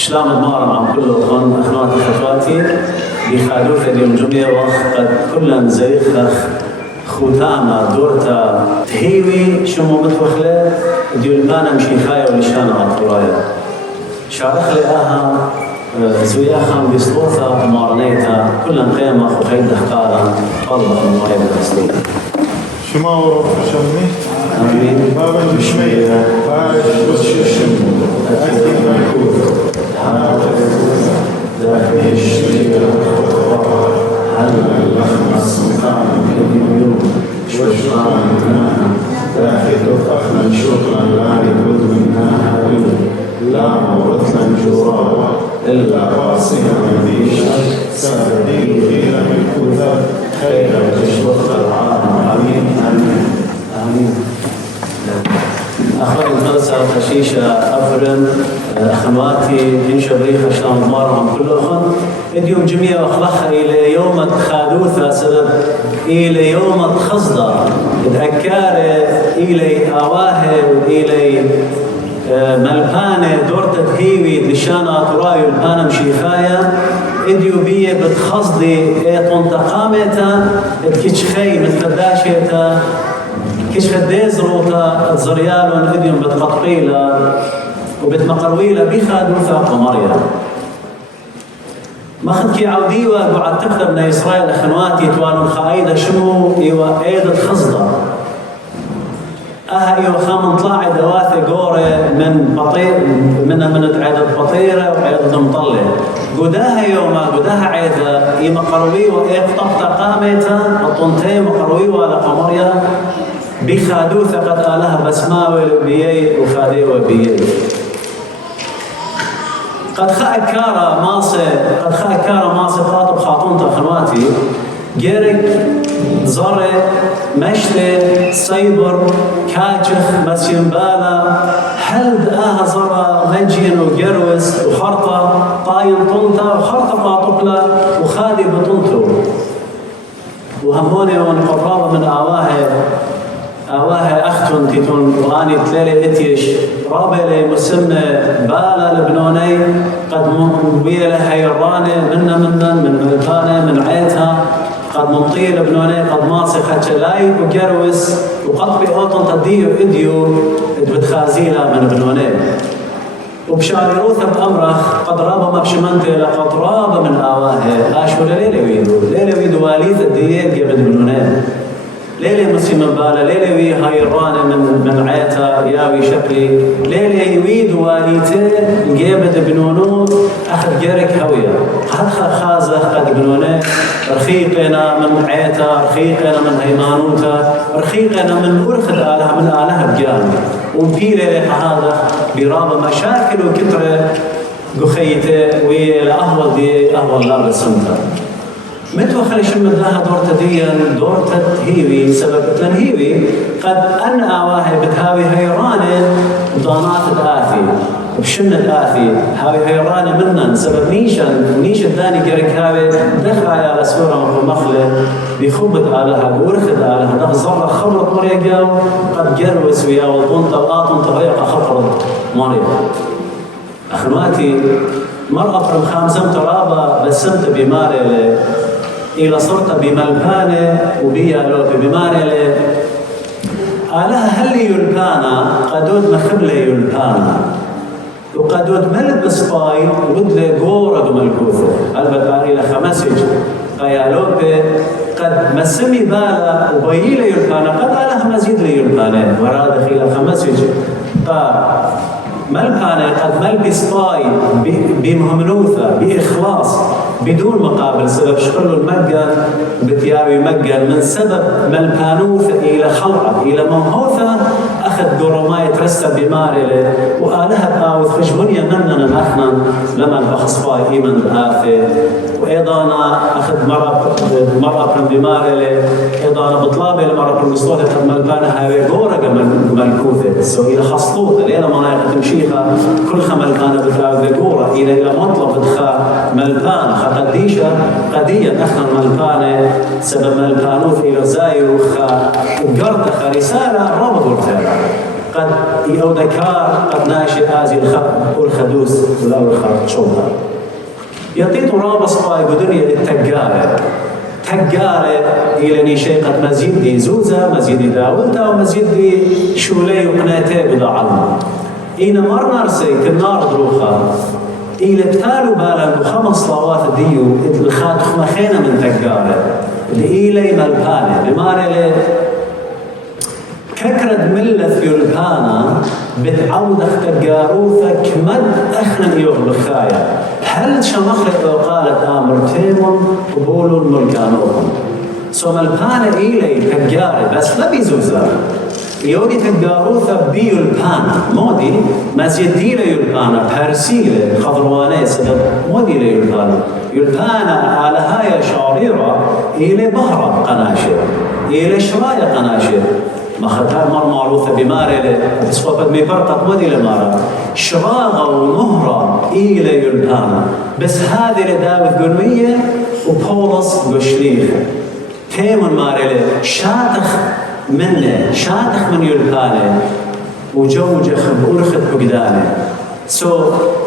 شلام المارم عم كله هون أخواتي خطواتي بخادوث اليوم جميع وقت كلن زيخخ خوتاما دورتا تهيوي شمو متوخلة ديولبانا مشي خايا ولشانا عطورايا شارخ لآها زوياخا بسطوثا مارنيتا كلن قيمة خخيد دحقارا الله المعيب الأسلين شما ورب شمي آمين بابا جشمي بارش وششم أكيد ملكوت ذاك الشيء هل اللحم السلطان كبير وشران منها ذاك أخنا شكرا لا يبد منها لا مورثنا جرارا إلا قاسنا مديشا سبدين خير ملكوتا خير تشبخ العالم آمين آمين آمين أخواني المدرسة خشيشة أفرن أخواتي إن شبريخ شلام مارهم كلهم اليوم جميع أخلخ إلى يوم الخادوثة سبب إلى يوم الخصدة تذكر إلى أواهي إلى ملبانة دورتة هيوي لشانا ترايو البانا مشيخايا إديو بيه بتخصدي تنتقامتا تكيشخي متفداشيتا كيش خديز روتا زريالون إديوم بتقطقيلا وبتمقرويلا بخادوثة قمريا ما خد كي عوديوا قعد تقدر من إسرائيل أخنواتي توانون خايدة شمو إيوا إيدة خصدة إيوا خامن طلع دواثي قورة من بطير من عيدة بطيرة وعيدة مطلة قداها يوما قداها عيدة إيما قروي وإيه طبطة قامتا الطنتين مقروي ولا قمريا بخادوثة قد آلها بسماوي بيي وخادي وبيي قد خاكارا ماصي خاطب خاطونتا خنواتي جيرك زارة مشتة سايبر كاجخ مسيمبالا حلد زرا منجين وجروس وخرطة طاين طنطا وخرطة قاطقلة وخادي بطنطو وهموني ونقرابة من آواها أختون تيتون غاني تلالي إتيش رابلي مسمى بالا لبنوني قد مبيلة هيراني من ملبانة من عيتها قد منطي لبنوني قد ماصي خاتشلاي وجروس وقد بيوطن تديو إديو بتخازيلا من بنوني وبشاري روثة بأمرخ قد رابا مبشمنتي لقد رابا من آواها آشو ليلي ويدو واليث الديال قبل بنوني ليلي مسيم بالا ليلي وي هايرانة من عيتا ياوي شكلي ليلي ويد واليته جيبت بنونو أخذ جيرك هوية قد خازة قد بنونه رخيقنا من عيتا رخيقنا من هيمانوتا رخيقنا من أرخد آلها من آلها بجانب ومبيلي هذا برابة مشاكل وكترة قخيته ويلا أهول لا بالسنتا متوخلي شمت لها دورتة هيوي سبب هيوي قد أن آواهي بتهاوي هيرانة ضانات الآثي بشنة آثي هاوي هيرانة منن سبب نيشن ثاني جرك هاوي دخل على سورة مخلة بخوبة آلها بورخد آلها دخل زرع خبرت مريقاو قد جروس ويا وطنطا وآطن تغيق خطرت مريق أخواتي مرأة فرم خامسة ترابة بسمت بماري إلى صرت بملبانة وبيا لو بماري آلها هل يلبانا قدود مخبلة يلبانا وقدود ملد بسطاي ودل قورة ملكوثة البت إلى خمسج قيالوبة قد مسمي بالا وبيلا يلبانا قد آلها مزيد ليلبانا ورادخ إلى خمسج ملبانة قد ملبس طاي بمهمنوثة بإخلاص بدون مقابل سبب شغل المجن بتياوي مجن من سبب ملبانوثة إلى خلعة إلى ممهوثة أخذ قرما يترسى بمارله وآلها باوث خشبونيا مننا نحن لما البخص باي إيمان الآثة وأيضا أخذ مرة بمارله أيضا بطلابي لمرة بالمستوى قد ملبانة هاوي قورة ملكوثة سو إلى خصطوطة لأن منايقة تمشيها كل ملبانة بتاوي قورة إلى مطلب بدخا ملبانة قديشة قديا نحن ملبانة سبب ملبانوث إلى زايو قرتخ رسالة رابط ورتالة قد أو ذكار قد ناشئ آزي الخدوس ولا الخط شوطة يطيط رابص باي بدنيا التجارة تجارة إلى نشيء قد مزيد دي زوزة مزيد دي داولتا ومزيد دي شولي وقناتي بدا علم إينا مرنا رسي كالنار دروخة إلى تالو بالا بخمس صلوات ديو إدلخات خمخينا من تجارة إلى ملبانة بماري ككرد ملة يلبانا بتعود تجاروثة كمد أخنا يغلقايا هل شمخلت لو قالت آمرتهم قبول الملكانوهم سو ملبانة إلي تجاري بس لا بيزوزا يودي تجاروثة بيلبانا مودي مزيدي ليلبانا بارسيلة خضروانية سبب مودي ليلبانا يلبانا على هاي شعريرة إلي بهرة قناشر إلي شراية قناشر ما ختار مر معروفة بمارة بسوابد ميبرقة مودي لمارة شراغة ومهرة إلى يلبانا بس هذه لداوث قنوية وبولس قشليخ تيمون مارة شاتخ منه شاتخ من يلبانا وجوجخ بأرخت بقدانه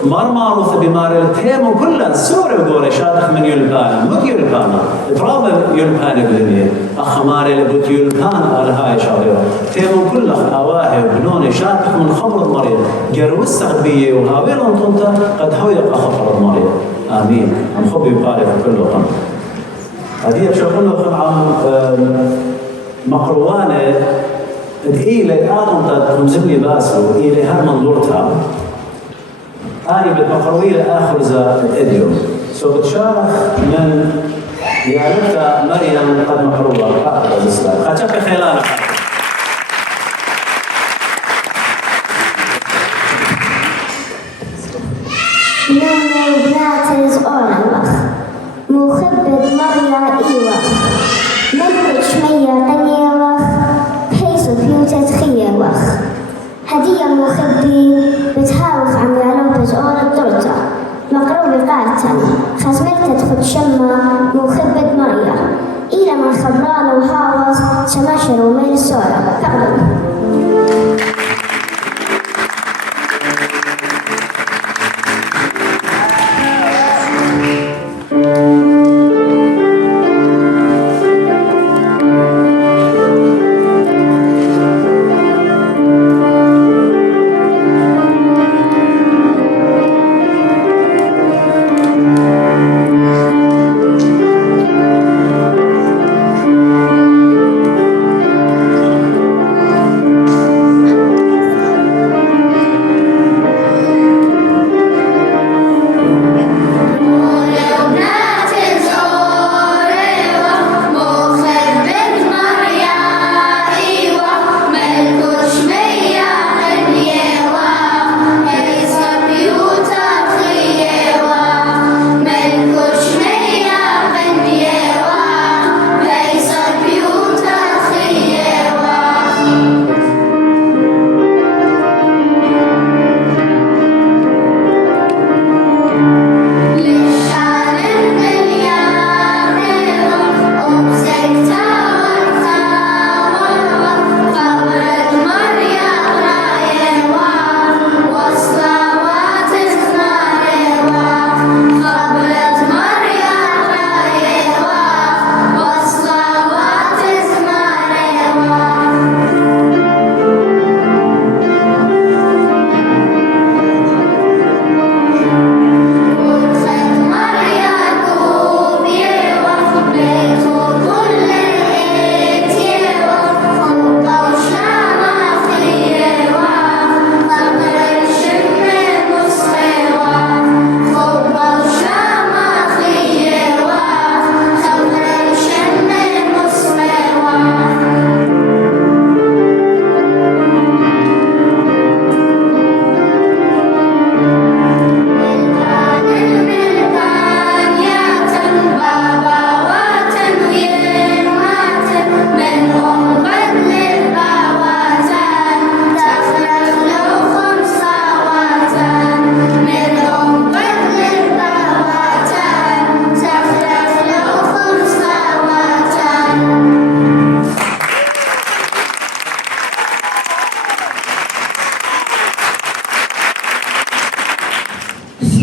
مر معروفة بمارة تيمون كلها سورة وقولة شاتخ من يلبانا مد يلبانا تراب يلبانا بالدنيا أخ مارة لبوت يلبانا على هاي شاطرة تيمون كلها أواهي وبنوني شاتخ من خبرة مريض جرو السغبية وهاويل أنطنطة قد حويق خبرة مريض آمين عم خبي بقارئ كله قم هذه شوفنا عن مقروانة إلى أنطنطة تمزمني باسو إلى هالمنظورتها أنا بالمقروية لآخر ذا الإديوم بتشارك من يارتا مريم قد مقروبة آخر الإسلام خاتشك خلالة نومي بناتز أورنوخ مخبد مريا إيوخ ملك شمية قنيوخ بحيث بيوتة خيوخ هدية مخبي بتهاوخ عم يعلوبز أور الدرجة مقروبي قاتل خزملت تخد شمة مخبد مريا إلى من خبران وهاوخ شماشر وميل السورة تقدم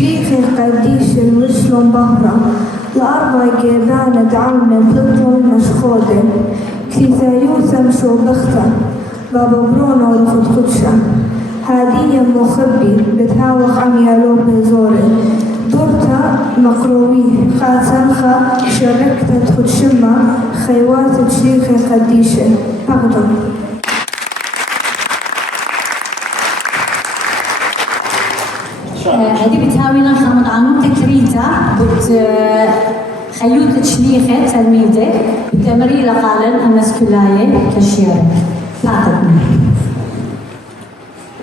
شليخي قديش الوشلون بهرة الأربع جيبان دعمنا بلطون مشخودة كليثا يوثم شو بختة بابا برونو ولخد قدشة هادية مخبي بتهاوخ عم يالو بزوري دورتا مقرويه خاتنخا شركتا تخد شمة خيوات شليخي قديشة أقدم هذه بتهاوينا خمد عنو تكريتا بت خيوط شليخة تلميذة بتمري لقالن أمس كلاية كشير فاتتنا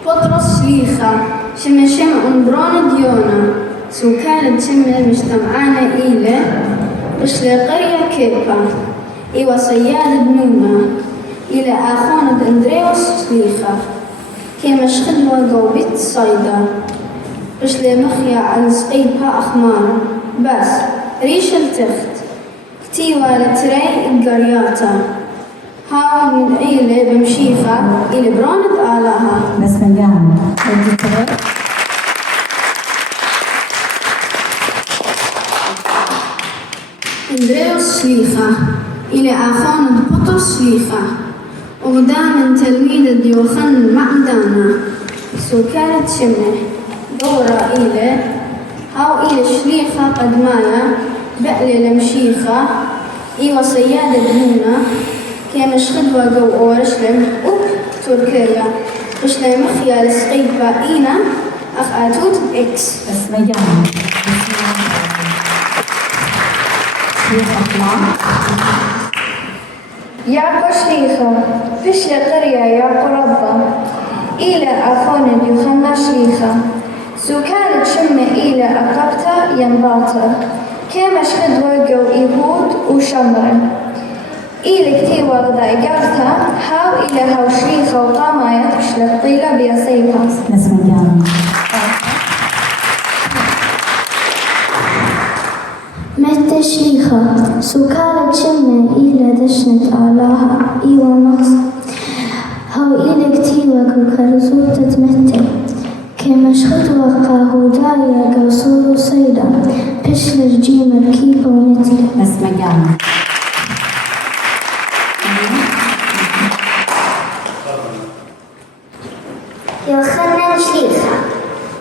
بطرس شليخة شم أمبرون ديونا سو كانت شم مجتمعانا إيلة وش لقرية كيبا إيوا صياد بنونا إلى آخونة أندريوس شليخة كيما شخدوا قوبيت صيدا وش لمخيا عن سقيبها أخمار بس ريش التخت كتيوا لتري القرياتا ها من عيلة بمشيخة إلى برونة آلها بس مجان أندريوس شليخة إلى آخون بطرس شليخة وقدام تلميذ ديوخن معدانا سو كانت شمه دورة إلى هاو إلى شليخة قدمايا بقلة لمشيخة إيوا صيادة بنونا كما شخدوا جو أورشلم تركيا وشلم مخيا لسقيبا إينا أخ آتوت إكس بس مجان يعقو شليخة فيش قرية يعقو ربا إلى أخونا يوحنا شليخة سو كانت شمة إلى أقبتا ينباطر كما شهد وقو إيهود وشمر إلى كتير وغدا إجارتها هاو إلى هاو شليخة وطامايات بشلق طيلة بيصيبها بس مجان متى شليخة سو كانت شمة إلى دشنت آلاها إيوا نقص هاو إلى كتيوة كرزوتة تمتل كما شخطوة قاهودايا قرصور صيدا بشل جيمة كيبة ونتل بس مجان يوخنا شليخة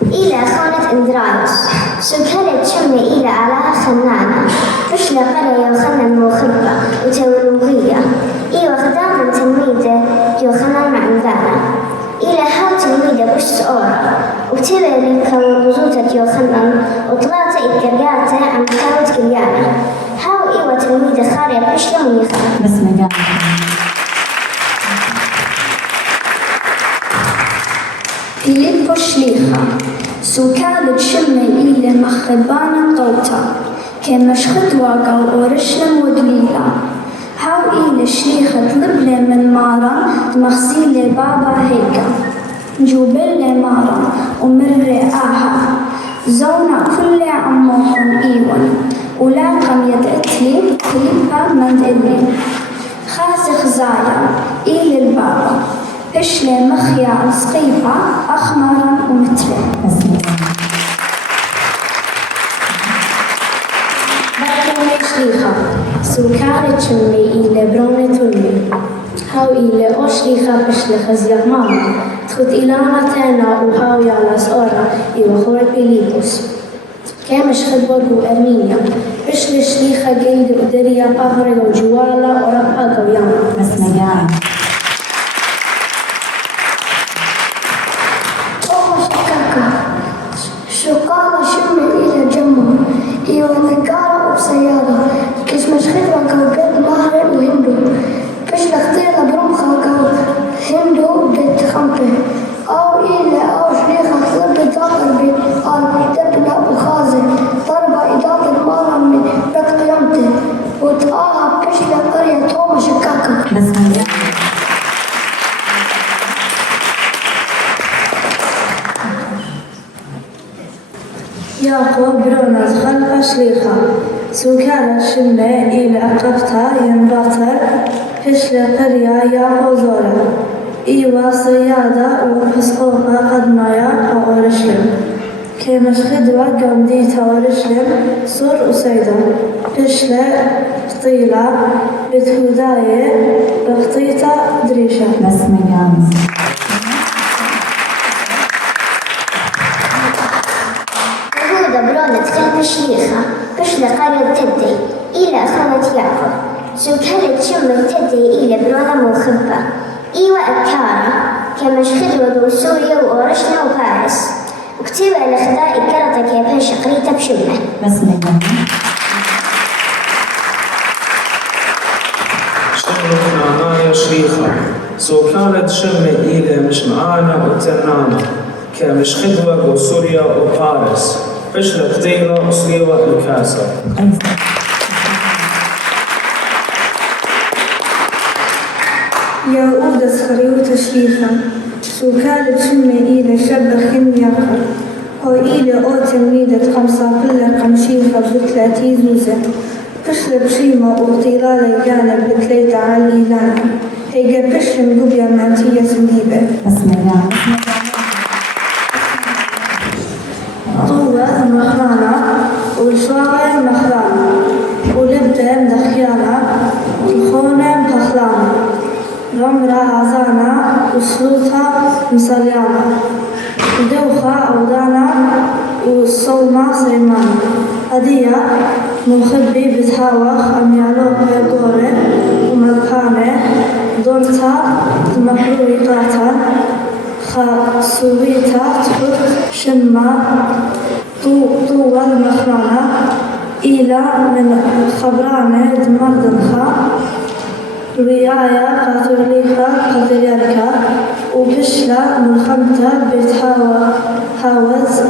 إلى خانة إندرايوس سكرت شمة إلى آلاها خنانة بشل قرى يوخنا الموخبة وتولوغية إيوا خداما تلميذة يوخنا معمدانا إلى هاو تلميذة بش سؤورة وكتبه لك وبزوتة يوخنا وطلعت إكرياته عن كاوت كريانا هاو إيوا تلميذة خارية بش لونيخة بس مجان فيليبو شليخة سو كانت شمة إلى مخبانا طوطا كما شخدوا قو أورشلم ودليلا هاو إلى شليخة طلب من مارا مغسيل بابا هيكا جوبل مارا ومر آها زونا كل عموهم إيوان ولاقم يدأتلي فيليبا من إلي خاسخ زايا إلى البابا إشلي مخيا سقيفة أخمرا ومتري بس مجان بكوني شليخة سو كانت شمي إلى برونة تولي هاو إلى أو شليخة بشلي خزيق ماما تخد إلى متانا وهاو يالاس أورا إيوا خور بيليبوس كامش خدوة أرمينيا بشلي شليخة جيد ودريا بافرق وجوالا وربها قويانا بس مجان شقالة شمة إلى جمع إيوا نقارة وبسيارة كش مشخدوة قوقت مهر وهندو كش لختيلة برمخة قو هندو بيت خمبه أو إلى أو شريخة طلب داخل قال دبنا وخازن طلب إدارة المرة من بك قيامته وتقاها كش لقرية توما شكاكا بس مجان يعقوب برونز خلق شليخة سو كانت شمة إلى أقبتا ينباطر فشل قرية يعقو زورة إيوا صيادة وفسقوفة قد مايا أو أورشلم كمش خدوة قمديتها ورجل صور وسيدة بشلة بطيلة بتهوداية بخطيطة دريشة. بس مجان. يهوذا برونة خلف شليخة بشلة قرية تدي إلى خانة يعقوب سكالة شم تدي إلى برونة مخبة إيوة أكارة كمش خدوة سوريا وأورشنا وفارس وكتبة لخداء كرتك يا بهش قريتة بشمة. بس مجان. شمعنا شريخة سو كانت شمة إلى مش معانا وتنانا كمش خدوة وسوريا وفارس فشلة قطيرة وصليوة الكاسة. يهود سخريوت شليخة سكالة شم إلى شبخ يقر هو إلى أوتن ميدة خمسة بلا قمشيخة بثلاثي زوزة بشل بشيمة وطيلالة جانب بثلاثة على الإيلان هيجا بشل مدوبيا ماتية سنديبة. بس مجان. طوة مخرانة والشوارع مخرانة ولبدة مدخيانة الخونة مخرانة رمرة عزانة وسلوطها مصليانة ودوخة أودانا والصومة صيمانة هدية مخبي بتهاوخ أميالوها قورة وملكانة دورتها مخلوقاتها خاصويتها تفك شمة طوة المخرانة إلى من خبرانة دمردنخا رياية قاتوليخا قاتليالكا وبشلة ملخمتة بتهاوز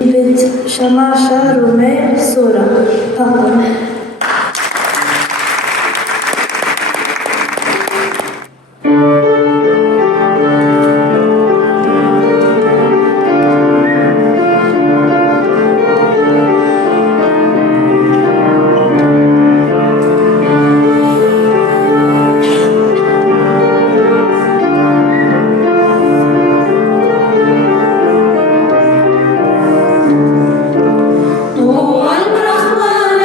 بتشماشة رومي سورة فقط. والرحمن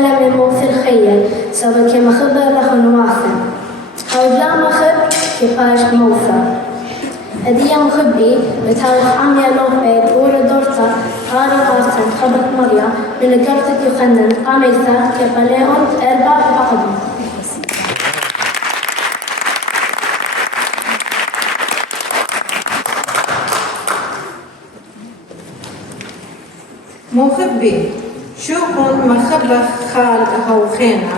لم يموت في الخيل سبب كما خبر له نوافل أو بلا مخب كباش موفى أدية مخبي بتاريخ عمية لوبي بورا دورتا هارا غارتن خبرت مريا من قرتك يخنن قاميثا كباليون أربع بعضهم مخبي شو كنت مخبة خال أو خينا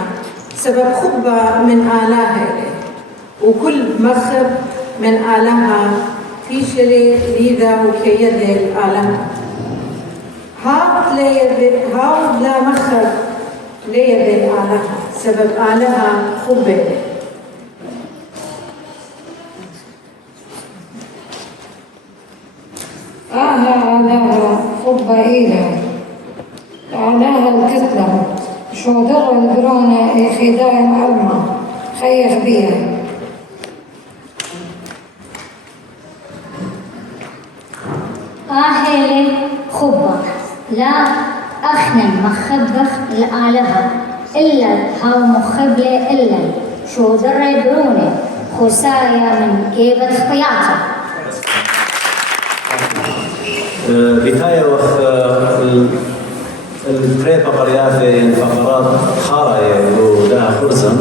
سبب خبة من آلها وكل مخب من آلها في شلي لذا وكيد الآلة هاو لا مخب ليد الآلة سبب آلها خبة آلها خبة إيلة آلها الكتلة شو در البرونة خدايا العلمة خيخ بيها آهلي خبة لا أخنن مخبخ الآلهة إلا هاو مخبلة إلا شو در برونة خسايا من كيبة خياطة بداية وقت التريبة بريافة فقرات خارية ودا خرزم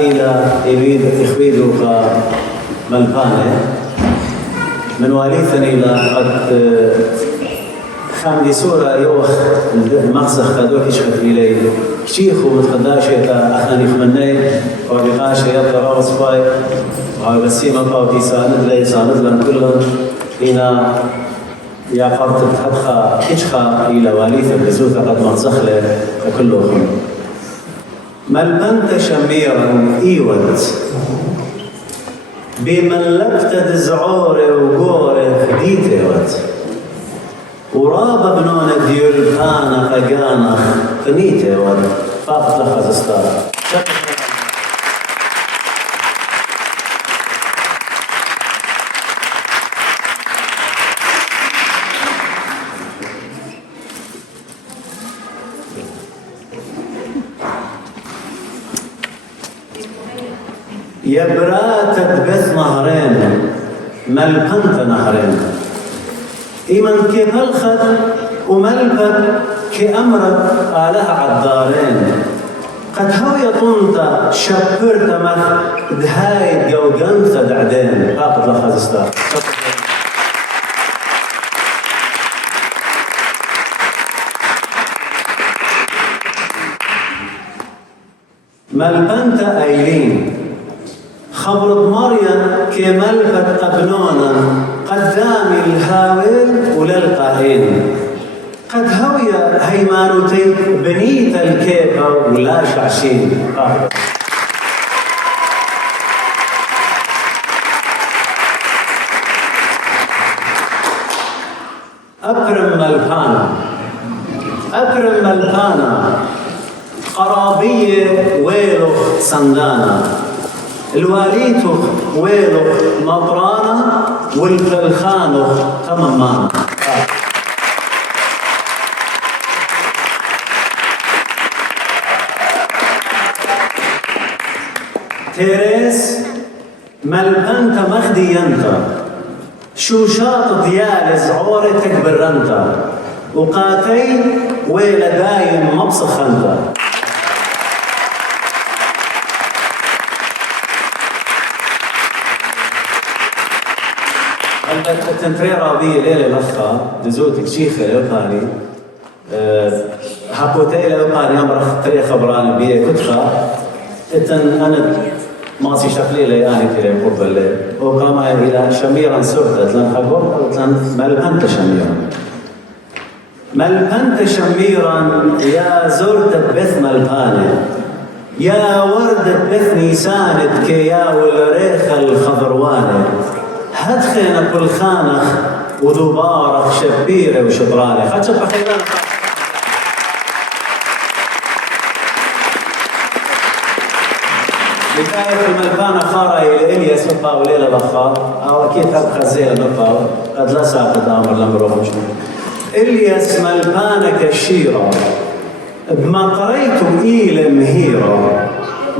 إلى يريد إخويدو ملبانة من واليثن إلى قد خامدي سورة يوخ المقصخ قدوك يشخد إلي كشيخ ومتخداشة أخنا نخمني وبقاشة يبقى راوس باي وبسيمة قاوتي ساند لي ساند لن كلهم إنا يا قرط تدخى إشخى إلى واليثن بزوثة قد مغزخلة كلهم ملبنت شميرا إيوت بملكت دزعوري وقوري خديتي وت وراب بنون ديولبانا أقانا خنيتي وت فاقت لخز استار يبراتت بث نهرين ملبنت نهرين إيمن كيف الخد وملبك كأمرك آلها عالدارين قد هو يطنت شبرت مخ دهايد جوجنت دعدين فاقد لخز استار ملبنت أيلين خبرت مريم كملفت أبنونا قدام الهاول وللقائين قد هوي هيمانتي بنيت الكيبة ولا شعشين أكرم ملبانا قرابية ويلو صندانا الواليتو ويلو مطرانا والفلخانو تمامان تيريس ملبنت مخدي ينتا شوشاط ديال زعوري تكبرنتا وقاتي ويلا دايم مبسخ انت التنتري رابية ليلة لخا دزوتك شيخة لوقاني هابوتي لوقاني أمرخ تري خبران بيه كتخا إتن أنا ماسي شقليلة يعني تري قبل وقاما إلى شميرا سرطة لن خبر لن ملبنت شميرا ملبنت شميرا يا زرت بث ملبانة يا وردة بث نيسانت كيا والريخ الخضروانة هدخينا كل خانخ ودبارخ شبيرة وشبرانة خد شبه خيران بداية الملبانة خارة إلى إلياس نقا وليلة بخار أو أكيد تبقى زي نقا قد لا ساقط أمر لم بروح إلياس ملبانة كشيرة بما قريتوا إلى مهيرة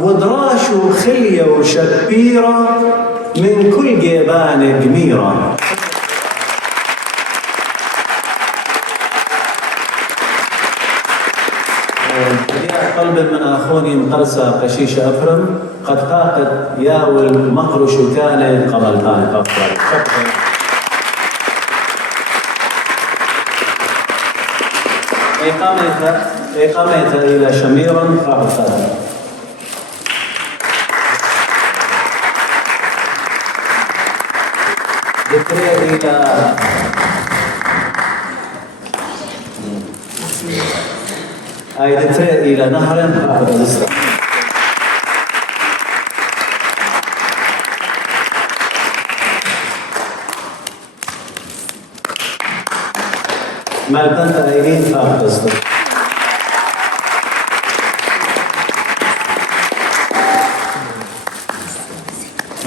ودراشوا خلية وشبيرة من كل جيبان قميرة. يا قلب من أخوني مقرصة قشيش أفرم قد قاقت ياول مقرش كان قبل كان أفضل. إقامة إلى شميرا فاعتاد ذكرى إلى نهر فاعتاد ما البنت أيرين فاعتاد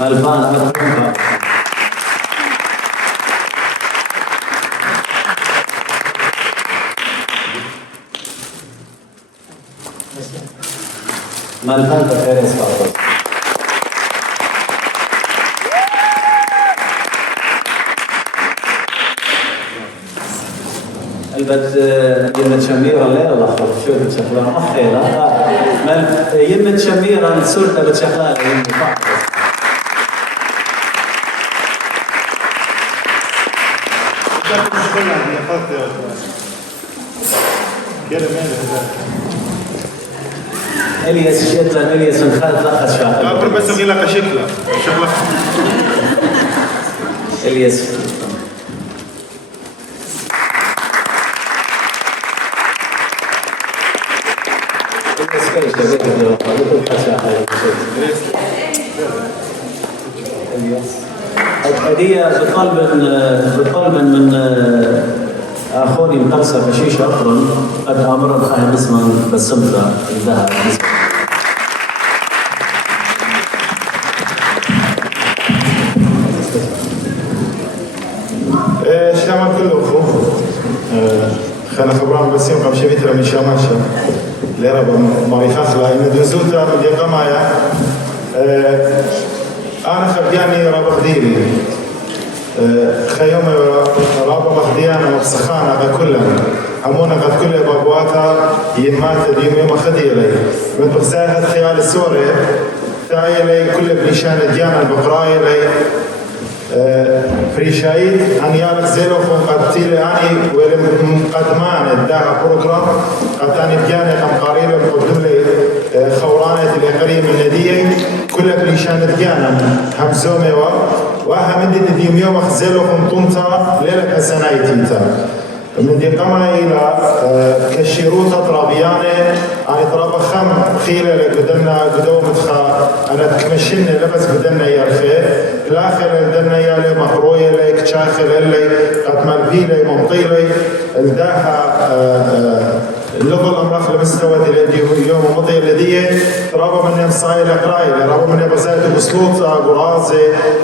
ملبان أكرم ملبان تفيرس فاطمة البت يمة شميرة لا الله شو بتشكلها أحيلا يمة شميرة سرطة بتشكلها يمة فاطمة الياس شتلا الياس خالد لقد شاطر لا بس غيلا شكله الياس الياس كيش الياس هدية بطلب من أخوني مقرصة بشيشة أقرن قد أمرت أهل اسما بالسمرة الذهب شامل كله أخو خلنا خبران بس يوم قبل شبيتنا من شاماشا لربا ماري خاخلا إن دوزوتا من يقامايا أنا خبياني ربا خديري خيوم رابا مخديانا مبسخانا بكلنا همونا قد كل بابواتا يمات اليوم يوم خدي لي من بغزاها خيال السوري ثاي لي كل بليشان ديانا البقراي لي فريشايد أن يالك زيلوفون قد تيلي أني ولم قدمان الداها بروغرام قد أني بجاني كم قريبا قدم لي خورانة الإقرية من نديي كل بليشان ديانا همزومي وأهم من دي يوم أخزيلوفون طنطا ليلة سنايتيتا من دي قمع إلى كشيروطة طرابيانة أنا طرابة خم خيلة لقدمنا قدومة أنا تكمشن لبس قدمنا يرخي الآخر قدمنا يالي مقروية لي كشاخر لي قد مالبيلي ممطيلي الداها اللغة الأمراخ لمستوى اليوم مضي الذي رابا من يمصايل أقرايل رابا من يبزايد بسلوطة قرازة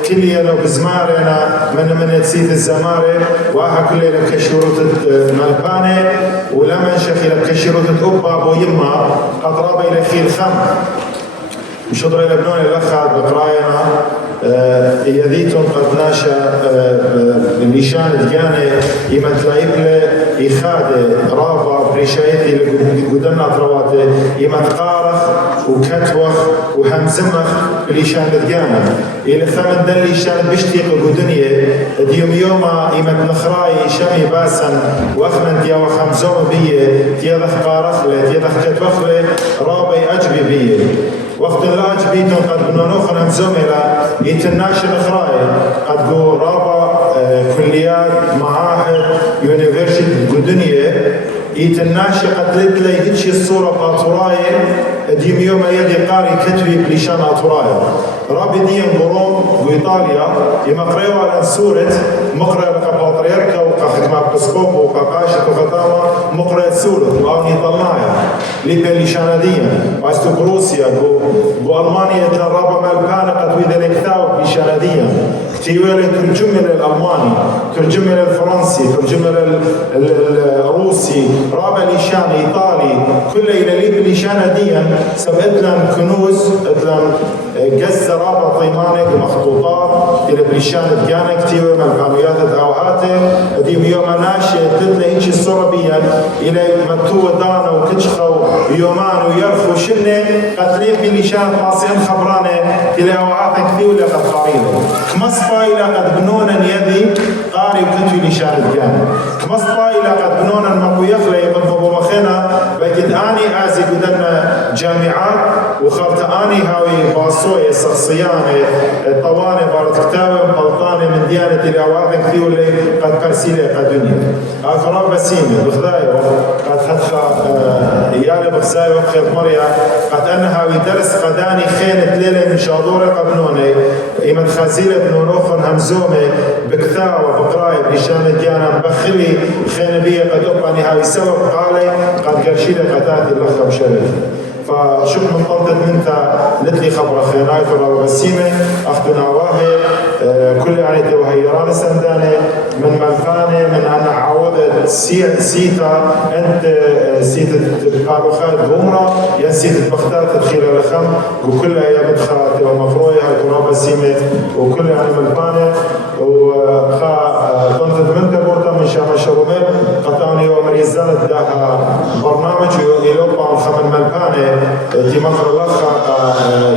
كلية لو بزمارنا من تسيد الزمارة واها كلية لكشيروت ملبانة ولما شخي لكشيروت أبا بو يما قد رابا إلى خيل خم مشطر إلى بنوني الأخذ بقراينا يذيتون قد ناشا النشان ديانة يمتلايب له إخادة رابا بريشايتي لقدمنا طرواتي يمتقارخ وكتوخ وهمزمخ النشان ديانة إلى ثمن دن النشان بشتيق القدنية ديوم يوما يمتنخراي شمي باسا وأخمن ديا وخمزوم بيه تيضخ قارخ له تيضخ كتوخ له رابا يأجبي بيه وقت اللاج بيتون قد بنونوخن همزوملا يتناشن اخراي قد قو رابا كليات معاهد يونيفرسيتي قدنية يتناشي قد لد لي هيتشي الصورة باطوراية ديم يوم يدي قاري كتبي بليشان اطوراية رابي ديم قروم بإيطاليا يمقريوا على سورة مقرأ لك باطريركا وقاحكما بسكوب وقاقاشة وخطامة مقرأ سورة وأوني طلنايا لبليشان ديم وعستو بروسيا بألمانيا تنرابا مالبانا قد ويدا لكتاو بليشان ديم كتيوة ترجمة للألماني، ترجمة للفرنسي، ترجمة للروسي، رابع ليشان إيطالي، كل إلى ليب ليشان ديا سبقت لهم كنوز اتلم جزة رابع طيمانة بمخطوطات إلى بليشان ديانا كتيوة من القانويات الأوهاته ديم يوم ناشي تتلى إنشي الصربيا إلى مكتوة دانا وكتشخو يومان ويرخو شنة قتلين بليشان ماصين خبرانة إلى أوهاته كتيوة لقد قارينه كمصفا إلى قد بنونا يدي قاري وكتوي ليشان ديانا كمصفا إلى قد بنونا مقو يخلي يطلبوا مخينا بكد آني آزي قدنا جامعات وخلت آني هاوي باصوية شخصيانة طواني بارت كتابة بلطانة من ديانة الأواذن كثير اللي قد برسيلة قد دنيا أقرب بسيمة بخذايو قد هدخل إيالي بخزايو بخير مريا قد أنا هاوي درس قداني خينة ليلة من شادورة قبنوني إيمن خازيلة بنونوخن همزومة بكثاوة بقراية بليشان ديانا بخلي خينة بيه قد أباني هاوي سبب قالي قد قرشيلة قداتي اللخة بشرف فشوف من طنطة منتا نتلي خبر خيناي فرابة بسيمة أختنا واهي كل يعني توهيران سندانة من ملفانة من أنا عوضت سيتا أنت سيتا قالوا خالد غمرة ين سيتا بختار تدخيل الخم وكلها يا مدخل ومفروية فرابة بسيمة وكل يعني ملفانة وخا طنطة منتا بورتا من شام الشرومين قطعني ومريزان داها برنامج يلوبا الخمن ملفانة تي مقر الله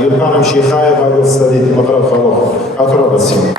يلقانا مشي خايب هذا الصديق مقر الخروف أقرب السيم